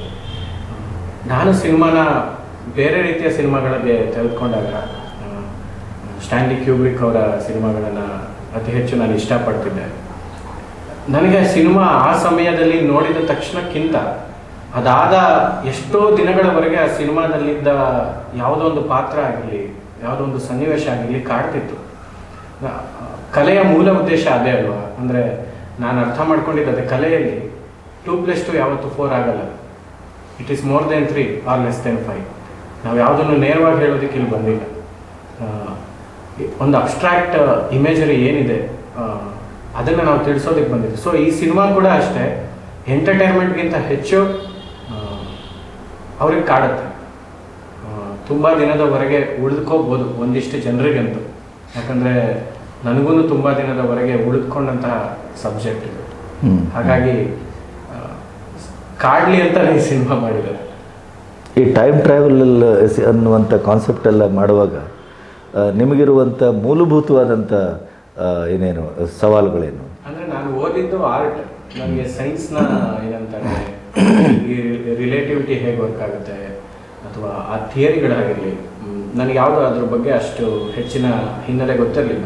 Speaker 2: ನಾನು ಸಿನಿಮಾನ ಬೇರೆ ರೀತಿಯ ಸಿನಿಮಾಗಳಿಗೆ ತೆಗೆದುಕೊಂಡಾಗ ಆ, ಸ್ಟ್ಯಾನ್ಲಿ ಕ್ಯೂಬ್ರಿಕ್ ಅವರ ಸಿನಿಮಾಗಳನ್ನು ಅತಿ ಹೆಚ್ಚು ನಾನು ಇಷ್ಟಪಡ್ತಿದ್ದೆ. ನನಗೆ ಸಿನಿಮಾ ಆ ಸಮಯದಲ್ಲಿ ನೋಡಿದ ತಕ್ಷಣಕ್ಕಿಂತ ಅದಾದ ಎಷ್ಟೋ ದಿನಗಳವರೆಗೆ ಆ ಸಿನಿಮಾದಲ್ಲಿದ್ದ ಯಾವುದೋ ಒಂದು ಪಾತ್ರ ಆಗಲಿ ಯಾವುದೋ ಒಂದು ಸನ್ನಿವೇಶ ಆಗಲಿ ಕಾಡ್ತಿತ್ತು. ಕಲೆಯ ಮೂಲ ಉದ್ದೇಶ ಅದೇ ಅಲ್ವಾ? ಅಂದರೆ ನಾನು ಅರ್ಥ ಮಾಡ್ಕೊಂಡಿದ್ದು ಕಲೆಯಲ್ಲಿ ಟೂ ಪ್ಲಸ್ ಟು ಯಾವತ್ತು ಫೋರ್ ಆಗಲ್ಲ. It is more than three or less than five ನಾವು ಯಾವುದನ್ನು ನೇರವಾಗಿ ಹೇಳೋದಕ್ಕೆ ಇಲ್ಲಿ ಬಂದಿಲ್ಲ. ಒಂದು ಅಬ್ಸ್ಟ್ರಾಕ್ಟ್ ಇಮೇಜರಿ ಏನಿದೆ ಆ, ಅದನ್ನು ನಾವು ತಿಳಿಸೋದಕ್ಕೆ ಬಂದಿದೆ ಸೊ ಈ ಸಿನಿಮಾ ಕೂಡ ಅಷ್ಟೇ ಎಂಟರ್ಟೈನ್ಮೆಂಟ್ಗಿಂತ ಹೆಚ್ಚು ಅವ್ರಿಗೆ ಕಾಡುತ್ತೆ. ತುಂಬ ದಿನದವರೆಗೆ ಉಳಿದುಕೋಬೋದು ಒಂದಿಷ್ಟು ಜನರಿಗಂತೂ. ಯಾಕಂದರೆ ನನಗೂ ತುಂಬ ದಿನದವರೆಗೆ ಉಳಿದುಕೊಂಡಂತಹ ಸಬ್ಜೆಕ್ಟ್ ಇದು. ಹಾಗಾಗಿ ಕಾಡಲಿ ಅಂತ ಈ ಸಿನಿಮಾ ಮಾಡಿದ್ದಾರೆ.
Speaker 4: ಈ ಟೈಮ್ ಟ್ರಾವೆಲ್ ಅನ್ನುವಂಥ ಕಾನ್ಸೆಪ್ಟ್ ಎಲ್ಲ ಮಾಡುವಾಗ ನಿಮಗಿರುವಂಥ ಮೂಲಭೂತವಾದಂಥ ಏನೇನು, ಸವಾಲುಗಳೇನು?
Speaker 2: ಅಂದರೆ ನಾನು ಓದಿದ್ದು ಆರ್ಟ್ ನನಗೆ ಸೈನ್ಸ್ನ ಏನಂತಾರೆ ಈ ರಿಲೇಟಿವಿಟಿ ಹೇಗೆ ವರ್ಕ್ ಆಗುತ್ತೆ, ಅಥವಾ ಆ ಥಿಯರಿಗಳಾಗಿರಲಿ ನನಗೆ ಯಾವುದು ಅದ್ರ ಬಗ್ಗೆ ಅಷ್ಟು ಹೆಚ್ಚಿನ ಹಿನ್ನೆಲೆ ಗೊತ್ತಿರಲಿಲ್ಲ.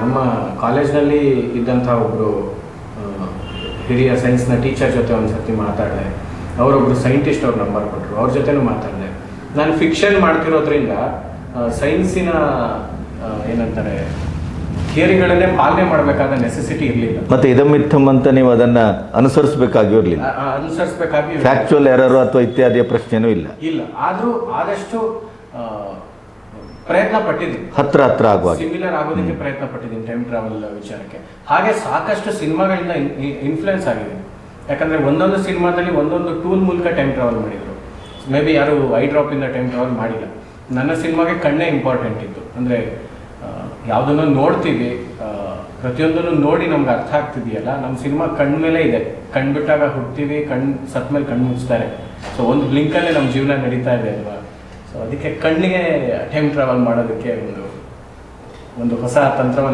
Speaker 2: ನಮ್ಮ ಕಾಲೇಜ್ನಲ್ಲಿ ಇದ್ದಂಥ ಒಬ್ಬರು ಹಿರಿಯ ಸೈನ್ಸ್ನ ಟೀಚರ್ ಜೊತೆ ಒಂದು ಸರ್ತಿ ಮಾತಾಡಿದೆ. ಅವರೊಬ್ಬರು ಸೈಂಟಿಸ್ಟ್ ಅವ್ರ ನಂಬರ್ ಕೊಟ್ಟರು ಅವ್ರ ಜೊತೆನೂ ಮಾತಾಡಿದೆ. ನಾನು ಫಿಕ್ಷನ್ ಮಾಡ್ತಿರೋದ್ರಿಂದ ಸೈನ್ಸಿನ ಏನಂತಾರೆ ಥಿಯರಿಗಳನ್ನೇ ಪಾಲನೆ ಮಾಡಬೇಕಾದ ನೆಸೆಸಿಟಿ ಇರಲಿಲ್ಲ.
Speaker 4: ಮತ್ತೆ ಇದಮಿತ್ತಮ್ ಅಂತ ನೀವು ಅದನ್ನ ಅನುಸರಿಸಬೇಕಾಗಿರಲಿಲ್ಲ.
Speaker 2: ಅನುಸರಿಸಬೇಕಾಗಿ
Speaker 4: ಫ್ಯಾಕ್ಚುಯಲ್ ಎರರು ಅಥವಾ ಇತ್ಯಾದಿಯ ಪ್ರಶ್ನೆನೂ ಇಲ್ಲ.
Speaker 2: ಇಲ್ಲ. ಆದರೂ ಆದಷ್ಟು ಪ್ರಯತ್ನ ಪಟ್ಟಿದ್ದೀನಿ.
Speaker 4: ಹತ್ರ ಹತ್ರ ಆಗುವ
Speaker 2: ಸಿಮಿಲರ್ ಆಗೋದಕ್ಕೆ ಪ್ರಯತ್ನ ಪಟ್ಟಿದ್ದೀನಿ ಟೈಮ್ ಟ್ರಾವೆಲ್ ವಿಚಾರಕ್ಕೆ. ಹಾಗೆ ಸಾಕಷ್ಟು ಸಿನಿಮಾಗಳಿಂದ ಇನ್ಫ್ಲುಯೆನ್ಸ್ ಆಗಿದೆ. ಯಾಕಂದ್ರೆ ಒಂದೊಂದು ಸಿನಿಮಾದಲ್ಲಿ ಒಂದೊಂದು ಟೂಲ್ ಮೂಲಕ ಟೈಮ್ ಟ್ರಾವೆಲ್ ಮಾಡಿದ್ರು. ಮೇ ಬಿ ಯಾರು ಐ ಡ್ರಾಪ್ ಇಂದ ಟೈಮ್ ಟ್ರಾವೆಲ್ ಮಾಡಿಲ್ಲ. ನನ್ನ ಸಿನಿಮಾಗೆ ಕಣ್ಣೇ ಇಂಪಾರ್ಟೆಂಟ್ ಇತ್ತು. ಅಂದರೆ ಯಾವುದನ್ನು ನೋಡ್ತೀವಿ ಪ್ರತಿಯೊಂದನ್ನು ನೋಡಿ ನಮ್ಗೆ ಅರ್ಥ ಆಗ್ತಿದೆಯಲ್ಲ ನಮ್ಮ ಸಿನಿಮಾ ಕಣ್ಣ ಮೇಲೆ ಇದೆ. ಕಣ್ಣು ಬಿಟ್ಟಾಗ ಹುಡ್ತೀವಿ ಕಣ್ಣು ಸತ್ ಮೇಲೆ ಕಣ್ಣು ಮುಚ್ತಾರೆ. ಸೊ ಒಂದು ಬ್ಲಿಂಕಲ್ಲೇ ನಮ್ಮ ಜೀವನ ನಡೀತಾ ಇದೆ ಅಲ್ವಾ? ಸೊ ಅದಕ್ಕೆ ಕಣ್ಣಿಗೆ ಟೈಮ್ ಟ್ರಾವೆಲ್ ಮಾಡೋದಕ್ಕೆ ಒಂದು ಒಂದು ಹೊಸ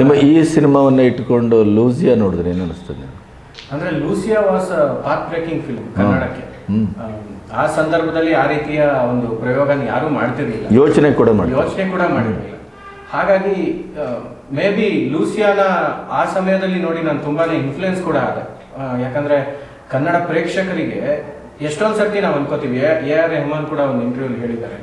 Speaker 4: ನಿಮ್ಮ ಈ ಸಿನಿಮಾವನ್ನು ಇಟ್ಕೊಂಡು ಲೂಸಿಯಾ ನೋಡಿದ್ರೆ ಏನು ಅನಿಸ್ತದೆ?
Speaker 2: ಅಂದರೆ Lucia was park breaking film ಕನ್ನಡಕ್ಕೆ. ಆ, ಸಂದರ್ಭದಲ್ಲಿ ಆ ರೀತಿಯ ಒಂದು ಪ್ರಯೋಗನ ಯಾರು ಮಾಡ್ತಿರ್ಲಿಲ್ಲ.
Speaker 4: ಯೋಚನೆ ಕೂಡ ಮಾಡಿ
Speaker 2: ಯೋಚನೆ ಕೂಡ ಮಾಡಿರಲಿಲ್ಲ. ಹಾಗಾಗಿ ಮೇ ಬಿ ಲೂಸಿಯಾನ ಆ ಸಮಯದಲ್ಲಿ ನೋಡಿ ನಾನು ತುಂಬಾನೇ ಇನ್ಫ್ಲುಯೆನ್ಸ್ ಕೂಡ ಆದೆ. ಯಾಕಂದ್ರೆ ಕನ್ನಡ ಪ್ರೇಕ್ಷಕರಿಗೆ ಎಷ್ಟೊಂದು ಸರ್ತಿ ನಾವು ಅನ್ಕೋತೀವಿ ಎ ಆರ್ ರೆಹಮಾನ್ ಕೂಡ ಒಂದು ಇಂಟರ್ವ್ಯೂ ಹೇಳಿದ್ದಾರೆ.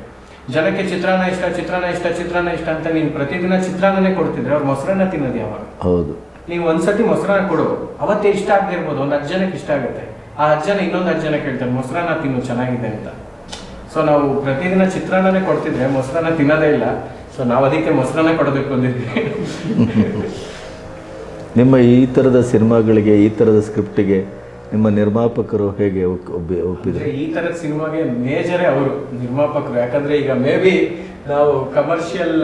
Speaker 2: ಜನಕ್ಕೆ ಚಿತ್ರಾನ್ನ ಇಷ್ಟ ಚಿತ್ರಾನ್ನ ಇಷ್ಟ ಚಿತ್ರಾನ್ನ ಇಷ್ಟ ಅಂತ ನೀನು ಪ್ರತಿದಿನ ಚಿತ್ರಾನ್ನನೇ ಕೊಡ್ತಿದ್ರೆ ಅವ್ರು ಮೊಸರನ್ನ ತಿನ್ನೋದು ಯಾವಾಗ?
Speaker 4: ಹೌದು.
Speaker 2: ನೀವು ಒಂದ್ಸತಿ ಮೊಸರನ್ನ ಕೊಡು. ಅವತ್ತೇ ಇಷ್ಟ ಆಗದೆ ಇರ್ಬೋದು ಒಂದು ಹತ್ತು ಜನಕ್ಕೆ ಇಷ್ಟ ಆಗುತ್ತೆ. ಆ ಅಜ್ಜನ ಇನ್ನೊಂದು ಅಜ್ಜನ ಜನ ಕೇಳ್ತಾರೆ ಮೊಸರನ್ನ ತಿನ್ನು ಚೆನ್ನಾಗಿದೆ ಅಂತ. ಸೊ ನಾವು ಪ್ರತಿದಿನ ಚಿತ್ರಾನ್ನನೇ ಕೊಡ್ತಿದ್ರೆ ಮೊಸರನ್ನ ತಿನ್ನೋದೇ ಇಲ್ಲ. ಸೊ ನಾವು ಅದಕ್ಕೆ ಮೊಸರನ್ನ ಕೊಡಬೇಕು ಅಂದಿದ್ವಿ.
Speaker 4: ನಿಮ್ಮ ಈ ಥರದ ಸಿನಿಮಾಗಳಿಗೆ ಈ ಥರದ ಸ್ಕ್ರಿಪ್ಟಿಗೆ ನಿಮ್ಮ ನಿರ್ಮಾಪಕರು ಹೇಗೆ ಒಪ್- ಒಪ್ಪಿ- ಒಪ್ಪಿದ್ರು?
Speaker 2: ಈ ಥರದ ಸಿನಿಮಾಗೆ ಮೇಜರೇ ಅವರು ನಿರ್ಮಾಪಕರು. ಯಾಕಂದ್ರೆ ಈಗ ಮೇ ಬಿ ನಾವು ಕಮರ್ಷಿಯಲ್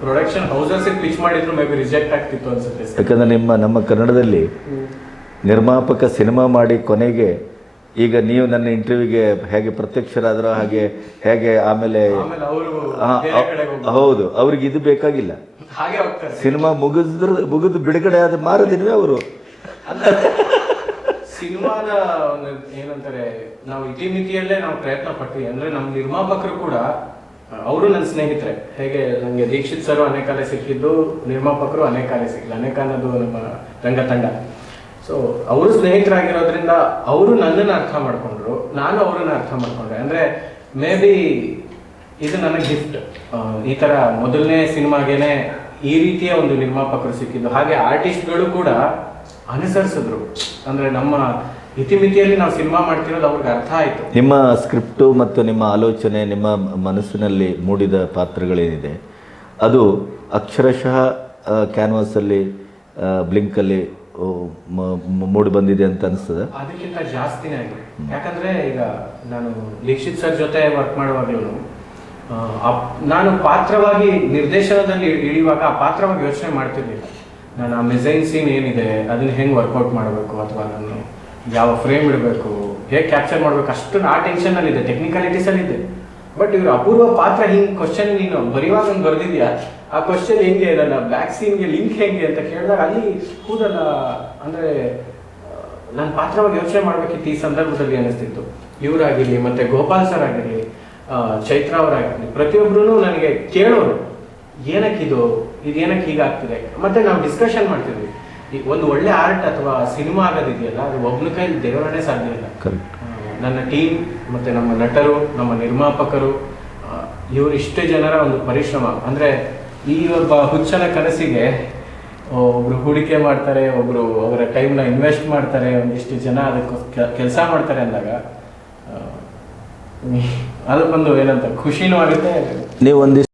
Speaker 2: ಪ್ರೊಡಕ್ಷನ್ ಹೌಸಸ್ ಪಿಚ್ ಮಾಡಿದ್ರು ಮೇ ಬಿ ರಿಜೆಕ್ಟ್ ಆಗ್ತಿತ್ತು ಅನ್ಸುತ್ತೆ.
Speaker 4: ಯಾಕಂದ್ರೆ ನಿಮ್ಮ ನಮ್ಮ ಕನ್ನಡದಲ್ಲಿ ನಿರ್ಮಾಪಕ ಸಿನಿಮಾ ಮಾಡಿ ಕೊನೆಗೆ ಈಗ ನೀವು ನನ್ನ ಇಂಟರ್ವ್ಯೂಗೆ ಹೇಗೆ ಪ್ರತ್ಯಕ್ಷರಾದರೋ ಹಾಗೆ ಹೇಗೆ ಆಮೇಲೆ ಹೌದು ಅವ್ರಿಗೆ ಇದು ಬೇಕಾಗಿಲ್ಲ. ಸಿನಿಮಾ ಮುಗಿದ್ರ ಮುಗಿದು ಬಿಡುಗಡೆ ಆದ ಮಾರದಿನವೇ ಅವರು?
Speaker 2: ಸಿನಿಮಾದ ಒಂದು ಏನಂತಾರೆ ನಾವು ಇತಿಮಿತಿಯಲ್ಲೇ ನಾವು ಪ್ರಯತ್ನ ಪಟ್ವಿ ಅಂದ್ರೆ ನಮ್ಮ ನಿರ್ಮಾಪಕರು ಕೂಡ ಅವರು ನನ್ನ ಸ್ನೇಹಿತರೆ. ಹೇಗೆ ನನಗೆ ದೀಕ್ಷಿತ್ ಸರ್ ಅನೇಕಾಲೇ ಸಿಕ್ಕಿದ್ದು ನಿರ್ಮಾಪಕರು ಅನೇಕಾಲೇ ಸಿಕ್ಕಿಲ್ಲ. ಅನೇಕ ಅನ್ನೋದು ನಮ್ಮ ರಂಗತಂಡ. ಸೊ ಅವರು ಸ್ನೇಹಿತರಾಗಿರೋದ್ರಿಂದ ಅವರು ನನ್ನನ್ನು ಅರ್ಥ ಮಾಡ್ಕೊಂಡ್ರು. ನಾನು ಅವರನ್ನು ಅರ್ಥ ಮಾಡಿಕೊಂಡೆ. ಅಂದ್ರೆ ಮೇ ಬಿ ಇದು ನನಗೆ ಗಿಫ್ಟ್ ಈ ತರ ಮೊದಲನೇ ಸಿನಿಮಾಗೇನೆ ಈ ರೀತಿಯ ಒಂದು ನಿರ್ಮಾಪಕರು ಸಿಕ್ಕಿದ್ದು. ಹಾಗೆ ಆರ್ಟಿಸ್ಟ್ಗಳು ಕೂಡ ಅನುಸರಿಸಿದ್ರು. ಅಂದ್ರೆ, ನಮ್ಮ ಇತಿಮಿತಿಯಲ್ಲಿ ನಾವು ಸಿನಿಮಾ ಮಾಡ್ತಿರೋದು ಅವ್ರಿಗೆ ಅರ್ಥ ಆಯ್ತು.
Speaker 4: ನಿಮ್ಮ ಸ್ಕ್ರಿಪ್ಟು ಮತ್ತು ನಿಮ್ಮ ಆಲೋಚನೆ, ನಿಮ್ಮ ಮನಸ್ಸಿನಲ್ಲಿ ಮೂಡಿದ ಪಾತ್ರಗಳೇನಿದೆ? ಅದು ಅಕ್ಷರಶಃ ಕ್ಯಾನ್ವಾಸಲ್ಲಿ ಬ್ಲಿಂಕಲ್ಲಿ ಮೂಡಿ ಬಂದಿದೆ ಅಂತ ಅನಿಸ್ತದೆ?
Speaker 2: ಅದಕ್ಕಿಂತ ಜಾಸ್ತಿನೇ ಆಗಿದೆ. ಯಾಕಂದ್ರೆ ಈಗ ನಾನು ದೀಕ್ಷಿತ್ ಸರ್ ಜೊತೆ ವರ್ಕ್ ಮಾಡುವಾಗಲೂ ನಾನು ಪಾತ್ರವಾಗಿ ನಿರ್ದೇಶನದಲ್ಲಿ ಇಳಿಯುವಾಗ ಆ ಪಾತ್ರವಾಗಿ ಯೋಚನೆ ಮಾಡ್ತಿರ್ಲಿಲ್ಲ. ನಾನು ಆ ಮೆಸೈನ್ ಸೀನ್ ಏನಿದೆ, ಅದನ್ನ ಹೆಂಗೆ ವರ್ಕೌಟ್ ಮಾಡಬೇಕು ಅಥವಾ ನಾನು ಯಾವ ಫ್ರೇಮ್ ಇಡಬೇಕು, ಹೇಗೆ ಕ್ಯಾಪ್ಚರ್ ಮಾಡಬೇಕು, ಅಷ್ಟು ಆ ಟೆನ್ಷನ್ ಅಲ್ಲಿ ಬಟ್ ಇವ್ರ ಅಪೂರ್ವ ಪಾತ್ರ ಹಿಂಗ್ ಕ್ವಶನ್ ನೀನು ಬರೆಯುವಾಗ ಒಂದು ಬರ್ದಿದ್ಯಾ? ಆ ಕ್ವಶನ್ ಹೆಂಗೆ, ನನ್ನ ವ್ಯಾಕ್ಸಿನ್ಗೆ ಲಿಂಕ್ ಹೆಂಗೆ ಅಂತ ಕೇಳಿದಾಗ ಅಲ್ಲಿ ಕೂದಲ, ಅಂದ್ರೆ ನನ್ನ ಪಾತ್ರವಾಗಿ ಯೋಚನೆ ಮಾಡ್ಬೇಕಿತ್ತು ಈ ಸಂದರ್ಭದಲ್ಲಿ ಅನಿಸ್ತಿತ್ತು ಇವರಾಗಿರ್ಲಿ, ಮತ್ತೆ ಗೋಪಾಲ್ ಸರ್ ಆಗಿರ್ಲಿ ಚೈತ್ರ ಅವರಾಗಿರ್ಲಿ ಪ್ರತಿಯೊಬ್ಬರೂ ನನಗೆ ಕೇಳೋರು, ಏನಕ್ಕಿದು? ಇದು ಏನಕ್ಕೆ ಹೀಗಾಗ್ತಿದೆ ಮತ್ತೆ ನಾವು ಡಿಸ್ಕಷನ್ ಮಾಡ್ತಿದ್ವಿ. ಒಂದು ಒಳ್ಳೆ ಆರ್ಟ್ ಅಥವಾ ಸಿನಿಮಾ ಆಗೋದಿದೆಯಲ್ಲ, ಅದು ಒಬ್ಬನ ಕೈಲಿ ದೇವರನ್ನೇ ಸಾಧ್ಯ ಇಲ್ಲ.
Speaker 4: ಕರೆಕ್ಟ್
Speaker 2: ನನ್ನ ಟೀಮ್ ಮತ್ತೆ ನಮ್ಮ ನಟರು, ನಮ್ಮ ನಿರ್ಮಾಪಕರು ಇವರು ಇಷ್ಟು ಜನರ ಒಂದು ಪರಿಶ್ರಮ. ಅಂದ್ರೆ ಈ ಒಬ್ಬ ಹುಚ್ಚನ ಕನಸಿಗೆ ಒಬ್ರು ಹೂಡಿಕೆ ಮಾಡ್ತಾರೆ, ಒಬ್ರು ಅವರ ಟೈಮ್ನ ಇನ್ವೆಸ್ಟ್ ಮಾಡ್ತಾರೆ, ಒಂದಿಷ್ಟು ಜನ ಅದಕ್ಕೆ ಕೆಲಸ ಮಾಡ್ತಾರೆ ಅಂದಾಗ ಅದಕ್ಕೊಂದು ಏನಂತ ಖುಷಿನೂ ಆಗುತ್ತೆ
Speaker 4: ನೀವು ಒಂದಿಷ್ಟು